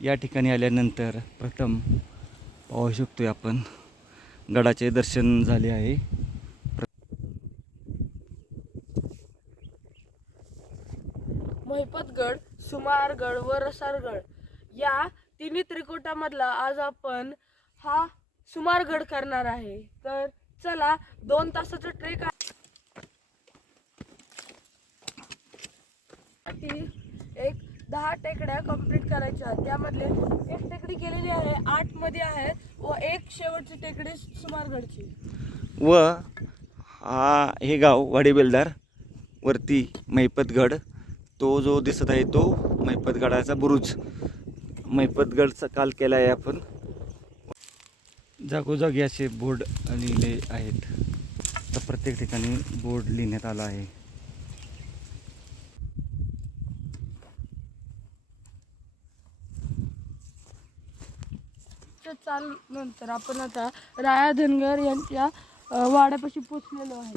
या ठिकाणी आल्यानंतर प्रथम पाहू शकतोय आपण. गडाचे दर्शन झाले आहे. महिपतगड सुमारगड व रसारगड या तिन्ही त्रिकुटामधला आज आपण हा सुमारगड करणार आहे. तर चला दोन तासाचा ट्रेक एक दहा टेकड्या कंप्लीट त्यामधले एक टेकडी केलेली आहे आठमध्ये आहे व एक शेवटची टेकडी सुमारगडची. व हा हे गाव वाडी बेलदार वरती मैपतगड. तो जो दिसत आहे तो मैपतगडाचा बुरुज. मैपतगडचा काल केला आहे आपण. जागोजागी असे बोर्ड लिहिले आहेत. तर प्रत्येक ठिकाणी बोर्ड लिहिण्यात आला आहे. तर चाल नंतर आपण आता राया धनगर यांच्या वाड्यापाशी पोचलेलो आहे.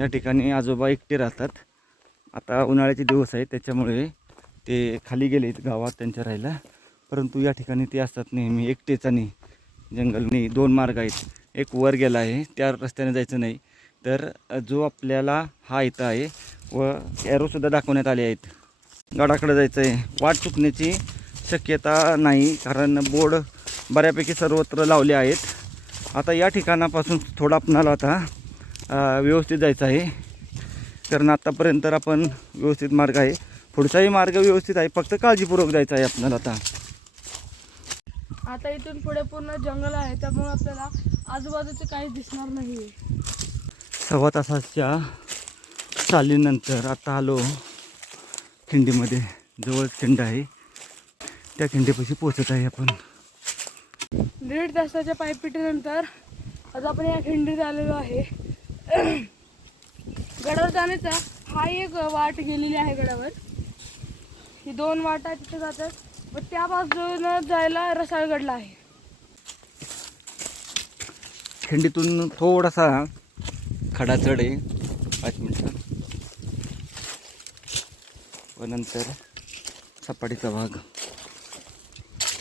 या ठिकाणी आजोबा एकटे राहतात. आता उन्हाळ्याचे दिवस आहेत त्याच्यामुळे ते खाली गेले गावात त्यांच्या राहायला. परंतु या ठिकाणी ते असतात नेहमी एकटेच आणि जंगलनी दोन मार्ग आहेत. एक वर गेला आहे त्या रस्त्याने जायचं नाही. तर जो आपल्याला हा इथं आहे व ॲरोसुद्धा दाखवण्यात आले आहेत. गडाकडे जायचं आहे वाट चुकण्याची शक्यता नाही कारण बोर्ड बऱ्यापैकी सर्वत्र लावले आहेत. आता या ठिकाणापासून थोडं आपणाला आता व्यवस्थित जायचं आहे. कारण आत्तापर्यंत तर आपण व्यवस्थित मार्ग आहे. पुढचाही मार्ग व्यवस्थित आहे. फक्त काळजीपूर्वक जायचं आहे आपल्याला आता. आता इथून पुढे पूर्ण जंगल आहे. त्यामुळे आपल्याला आजूबाजूचे काही दिसणार नाही सव्वा तासाच्या चालीनंतर आता आलो खिंडीमध्ये. जवळच खिंड आहे. त्या खिंडीपाशी पोचत आहे आपण. दीड तासाच्या पायपिटीनंतर आज आपण या खिंडीत आलेलो आहे. गडावर जाण्याचा हा एक वाट गेलेली आहे गडावर. ही दोन वाटा तिथे जातात व त्या बाजूनं जायला रसाळगडला आहे. खिंडीतून थोडासा खडा चढ आहे. पाच मिनटं. व नंतर सपाटीचा भाग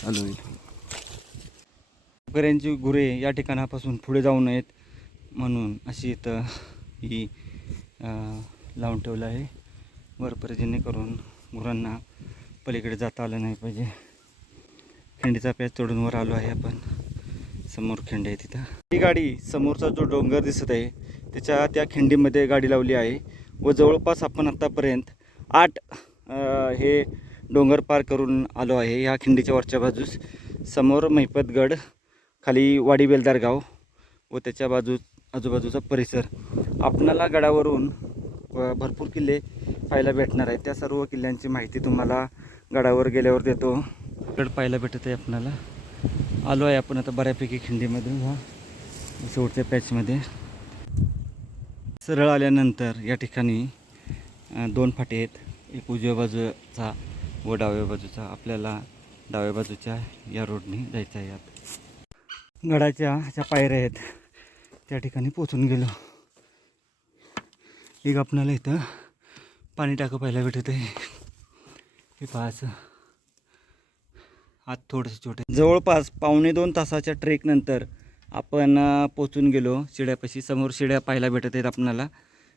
चालू होईल. शेतकऱ्यांची गुरे या ठिकाणापासून पुढे जाऊ नयेत म्हणून अशी इथं ही लावून ठेवलं आहे. वरपर जेणेकरून गुरांना पलीकडे जाता आलं नाही पाहिजे. खिंडीचा पॅच चढून वर आलो आहे आपण. समोर खिंड आहे तिथं ही गाडी समोरचा जो डोंगर दिसत आहे त्याच्या त्या खिंडीमध्ये गाडी लावली आहे व जवळपास आपण आत्तापर्यंत आठ हे डोंगर पार करून आलो आहे. ह्या खिंडीच्या वरच्या बाजूस समोर महिपतगड खाली वाडी बेलदार गाव व त्याच्या बाजू आजूबाजूचा परिसर. आपणाला गडावरून व भरपूर किल्ले पाहायला भेटणार आहेत. त्या सर्व किल्ल्यांची माहिती तुम्हाला गडावर गेल्यावर देतो. गड पाहायला भेटत आहे आपणाला. आलो आहे आपण आता बऱ्यापैकी खिंडीमध्ये ह्या शेवटच्या पॅचमध्ये. सरळ आल्यानंतर या ठिकाणी दोन फाटे आहेत. एक उजव्या बाजूचा व डाव्या बाजूचा. आपल्याला डाव्या बाजूच्या या रोडने जायचं आहे आता गडाच्या ज्या पायऱ्या आहेत. त्या ठिकाणी पोचून गेलो. एक आपणाला इथं पाणी टाकं पाहायला भेटत आहे. हे पाहायचं आत थोडंसं छोटे जवळपास पावणे दोन तासाच्या ट्रेकनंतर आपण पोचून गेलो. शिड्यापाशी समोर शिड्या पाहायला भेटत आहेत आपणाला.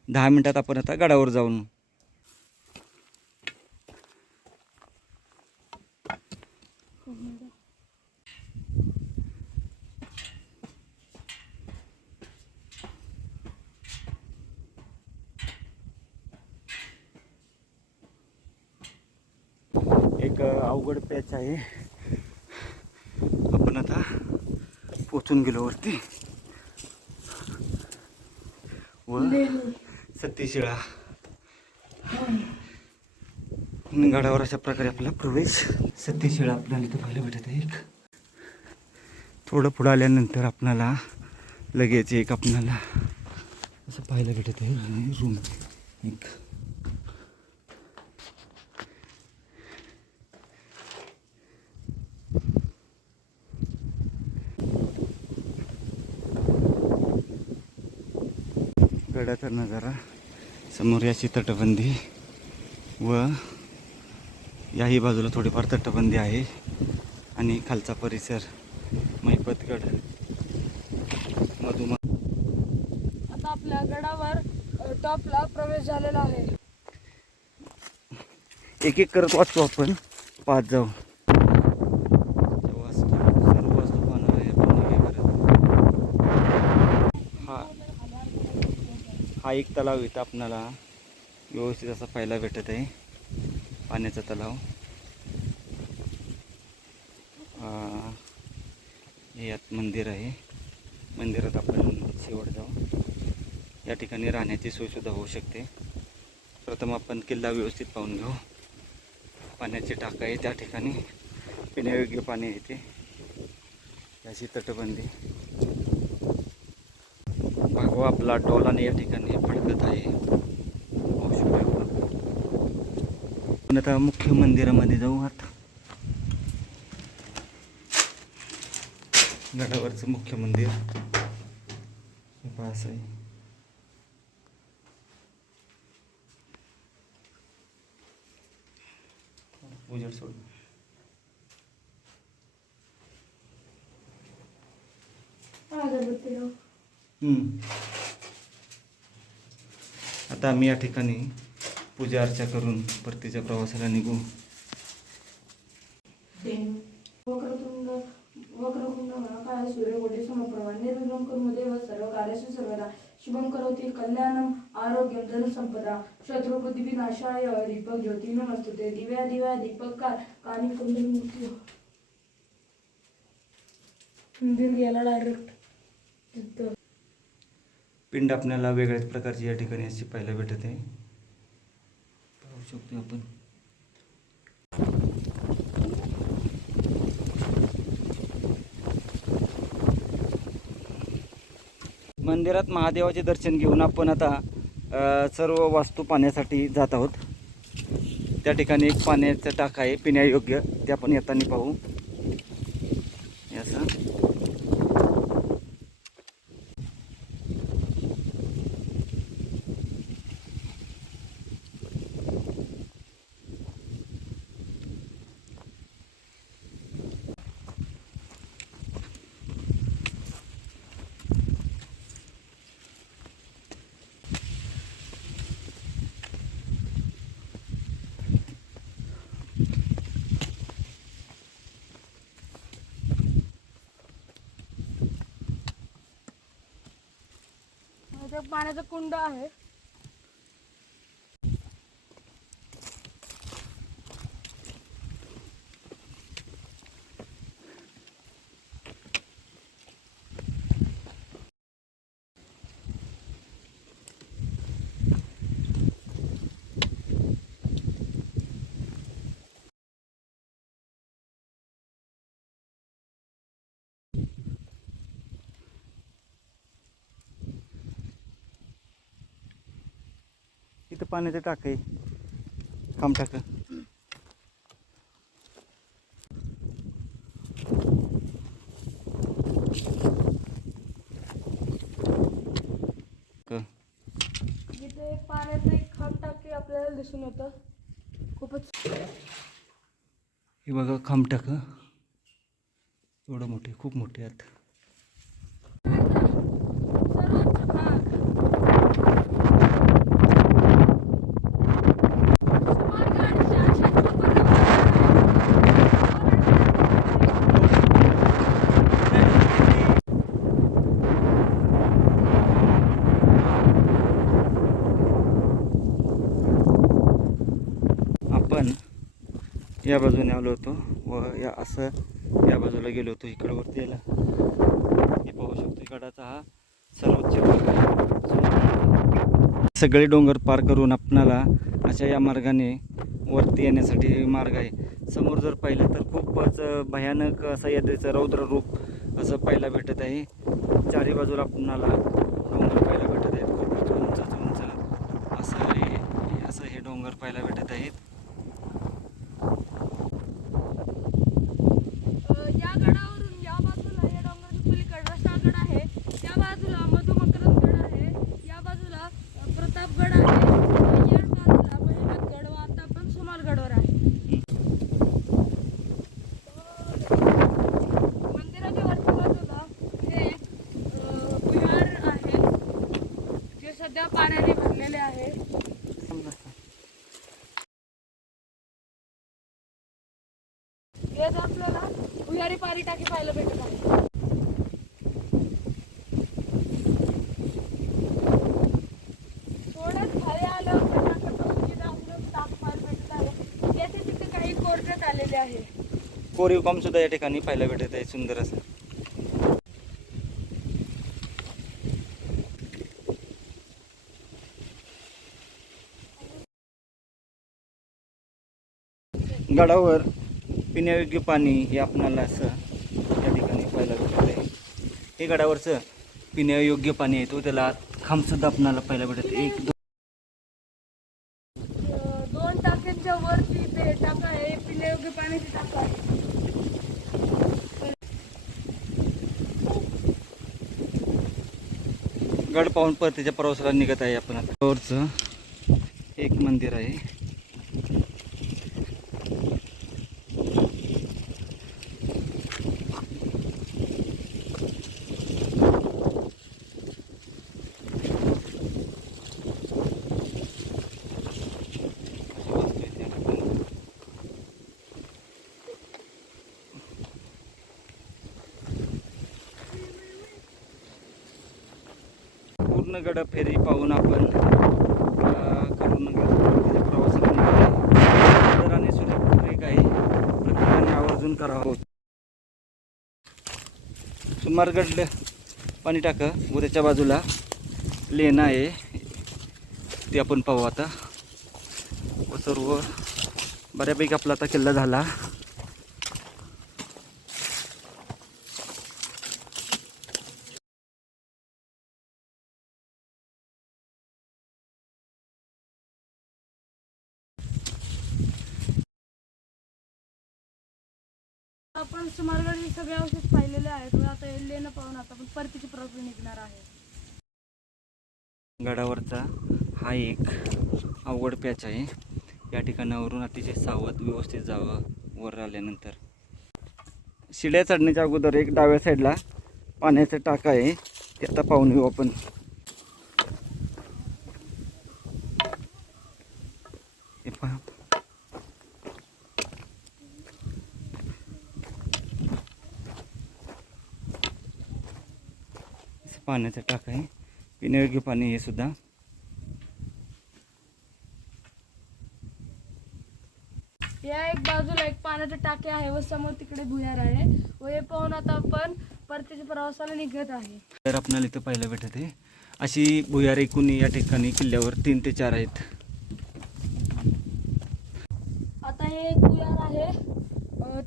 दहा मिनटात आपण आता गडावर जाऊन. एक अवघड पॅच आहे. आपण आता पोचून गेलो वरती. व सतीशिळा गडावर अशा प्रकारे आपला प्रवेश सतीशिळा आपल्याला इथं पाहायला भेटत आहे. एक थोडं पुढं आल्यानंतर आपणाला लगेच एक आपणाला असं पाहायला भेटत आहे. रूम एक गडाचा नजारा समोर याची तटबंदी व याही बाजूला थोडीफार तटबंदी आहे. आणि खालचा परिसर मैपतगड मधुम आता आपल्या गडावर टॉपला प्रवेश झालेला आहे. एक एक करत वाचतो आपण. पाहत जाऊ त्या वास्तू सर्व वास्तू पाहणार आहे आपण नवी हा हा एक तलाव इथं आपणाला व्यवस्थित असा पाहायला भेटत आहे. पाण्याचा तलाव. हे यात मंदिर आहे. मंदिरात आपण शेवट जाऊ या ठिकाणी राहण्याची सोयसुद्धा होऊ शकते. प्रथम आपण किल्ला व्यवस्थित पाहून घेऊ. पाण्याची टाका आहे त्या ठिकाणी. पिण्यायोग्य पाणी येते याची तटबंदी. भागवा आपला डोलाने या ठिकाणी फडकत आहे. पाहू शकतो आपण. आता मुख्य मंदिरामध्ये जाऊ आता. गडावरचं मुख्य मंदिर. हे असं आहे. उजड सोड अगरबत्ती आता आम्ही या ठिकाणी पूजा अर्चा करून परतीच्या प्रवासाला निघू. वक्रतुंड वक्रकुंड महाकाय सूर्यकोटी समप्रभा निर्विघ्नं कुरु देव सर्व कार्येषु सर्वदा शुभं करोति कल्याणम आरोग्यम धनसंपदा शत्रुबुद्धिविनाशाय दीपक ज्योती नमस्तुते दिव्या दिव्या दीपककार कानी कुंडली मूर्ती मंदिर गेला डायरेक्ट तिथं. पिंड आपल्याला वेगळ्याच प्रकारची या ठिकाणी अशी पाहायला भेटत आहे. पाहू शकतो आपण. मंदिरात महादेवाचे दर्शन घेऊन आपण आता सर्व वास्तू पाण्यासाठी जात आहोत. त्या ठिकाणी एक पाण्याचा टाका आहे पिण्यायोग्य. ते आपण येताना पाहू हे असं इथे पाण्याचा कुंड आहे. इथं पाण्याचं टाक आहे. खांब टाक. क- इथे पाण्याचं एक खांब टाकी आपल्याला दिसून येतं. खूपच हे बघा खांब टाक. एवढं मोठे खूप मोठे आहेत सर्वोच्च भाग आपण या बाजूने आलो होतो व या असं या बाजूला गेलो होतो इकडं वरती यायला. हे पाहू शकतो गडाचा हा सर्वोच्च भाग सगळे डोंगर पार करून आपणाला अशा या मार्गाने वरती येण्यासाठी मार्ग आहे. समोर जर पाहिलं तर खूपच भयानक असं यात्रेचं रौद्र रूप असं पाहायला भेटत आहे. चारी बाजूला आपणाला डोंगर पाहायला भेटत आहेत. खूप उंच उंच. असं हे असं हे डोंगर पाहायला भेटत आहेत अ, या गडावरून या बाजूला या डोंगराच्या पलीकडे रसाळगड आहे त्या बाजूला मधुमकरंद गड आहे या बाजूला अ, प्रतापगड आहे अ, या बाजूला भैरवगड व आता आपण सुमारगडवर आहे येत आपल्याला भुयारी पारी टाकी पाहायला भेटत आहे थोडंच खाली आलं तर टाकाचं उंचीला आपलं टाक पाहायला भेटत आहे येथे तिथे काही कोरण्यात आलेले आहे. कोरीव काम सुद्धा या ठिकाणी पाहायला भेटत आहे सुंदर असं. गडावर पिण्यायोग्य पाणी हे आपणाला असं या ठिकाणी पाहायला भेटत आहे. हे गडावरचं पिण्यायोग्य पाणी आहे तो त्याला खांबसुद्धा आपणाला पाहायला भेटत. एक दोन टाक्यांच्या वरती ते टाका आहे. पिण्यायोग्य पाण्याची आहे. गड पाहून परतीच्या प्रवासाला निघत आहे आपण आता. वरचं एक मंदिर आहे. पूर्ण गड फेरी पाहून आपण करून परतीच्या प्रवासाला निघालो. सुंदर आणि आहे. प्रत्येकाने आवर्जून करावं. सुमारगड पाणी टाक. व त्याच्या बाजूला लेणं आहे. ते आपण पाहू आता. व सर्व बऱ्यापैकी आपला आता किल्ला झाला आपण सुमारगड हे सगळे अवशेष पाहिलेले आहेत. व आता हे लेणं पाहून आता पण परतीची प्रॉब्लेम निघणार आहे. गडावरचा हा एक अवघड पॅच आहे. या ठिकाणावरून अतिशय सावध व्यवस्थित जावं वर आल्यानंतर. शिड्या चढण्याच्या अगोदर एक डाव्या साईडला पाण्याचा टाका आहे. ते आता पाहून येऊ आपण हे पहा असं पाण्याचा टाका आहे. पिण्यायोग्य पाणी हे सुद्धा. या एक बाजूला एक पाण्याचे टाके आहे व समोर तिकडे भुयार आहे. व हे पाहून आता आपण परतीच्या प्रवासाला निघत आहे. तर आपल्याला इथं पाहायला भेटत आहे. अशी भुयार एकूण या ठिकाणी किल्ल्यावर तीन ते चार आहेत. आता हे एक भुयार आहे.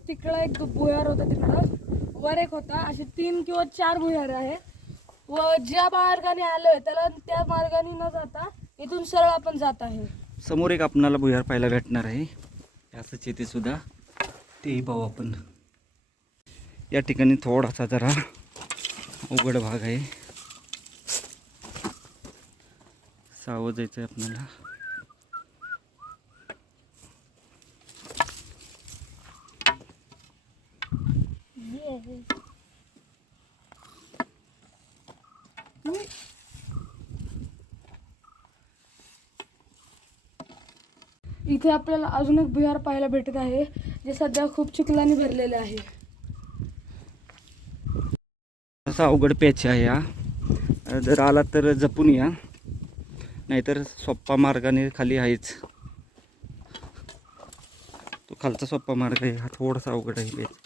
तिकडं एक भुयार होता तिकडं. वर एक होता. असे तीन किंवा चार भुयार आहे. व ज्या मार्गाने आलोय त्याला त्या मार्गाने न जाता इथून सरळ आपण जात आहे. समोर एक आपणाला भुयार पाहायला भेटणार आहे. असंच येते सुद्धा तेही पाहू आपण. या ठिकाणी थोडासा जरा उघड भाग आहे. सावध जायचं आहे आपल्याला. इथे आपल्याला अजून एक बिहार पाहायला भेटत आहे जे सध्या खूप चिखलाने भरलेले आहे. असा अवघड पॅच आहे हा. जर आला तर जपून या. नाहीतर सोप्पा मार्गाने खाली आहेच. तो खालचा सोप्पा मार्ग आहे हा थोडासा अवघड आहे पॅच.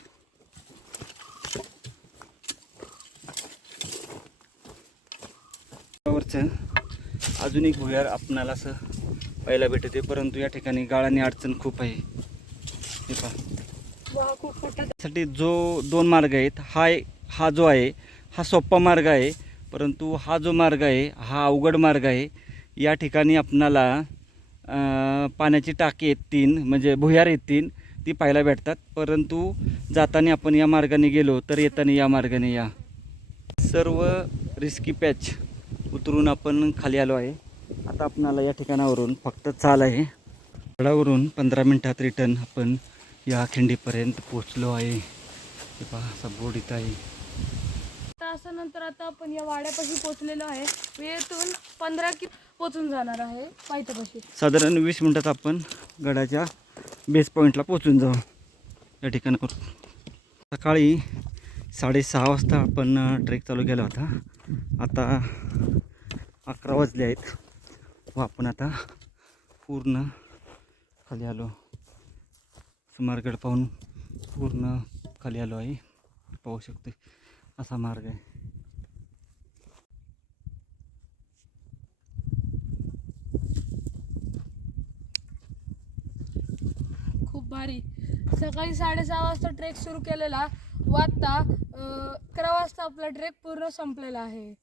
अजून एक भुयार आपणाला असं पाहायला भेटते परंतु या ठिकाणी गाळाने अडचण खूप आहे. हे पहा. खूप साठी जो दोन मार्ग आहेत हा एक- हा जो आहे हा सोपा मार्ग आहे परंतु हा जो मार्ग आहे हा अवघड मार्ग आहे. या ठिकाणी आपणाला पाण्याची टाकी आहेत तीन म्हणजे भुयार आहेत तीन ती पाहायला भेटतात. परंतु जाताना आपण या मार्गाने गेलो तर येताना या मार्गाने या. सर्व रिस्की पॅच उतरून आपण खाली आलो आहे. आता आपणाला या ठिकाणावरून फक्त चाल आहे. गडावरून पंधरा मिनटात रिटर्न आपण या खिंडीपर्यंत पोचलो आहे. हे पहा असा बोर्ड इथं आहे. तासानंतर आता आपण या वाड्यापाशी पोहोचलेलो आहे. व येथून पंधरा कि पोचून जाणार आहे. पायथ्यापाशी. साधारण वीस मिनटात आपण गडाच्या बेस पॉईंटला पोचून जाऊ. या ठिकाणावर. सकाळी साडेसहा वाजता आपण ट्रेक चालू केला होता. आता अकरा वाजले आहेत. व आपण आता पूर्ण खाली आलो. सुमारगड पाहून पूर्ण खाली आलो आहे. पाहू शकतो असा मार्ग आहे. खूप भारी. सकाळी साडेसहा वाजता ट्रेक सुरू केलेला. व आत्ता अकरा वाजता आपला ट्रेक पूर्ण संपलेला आहे.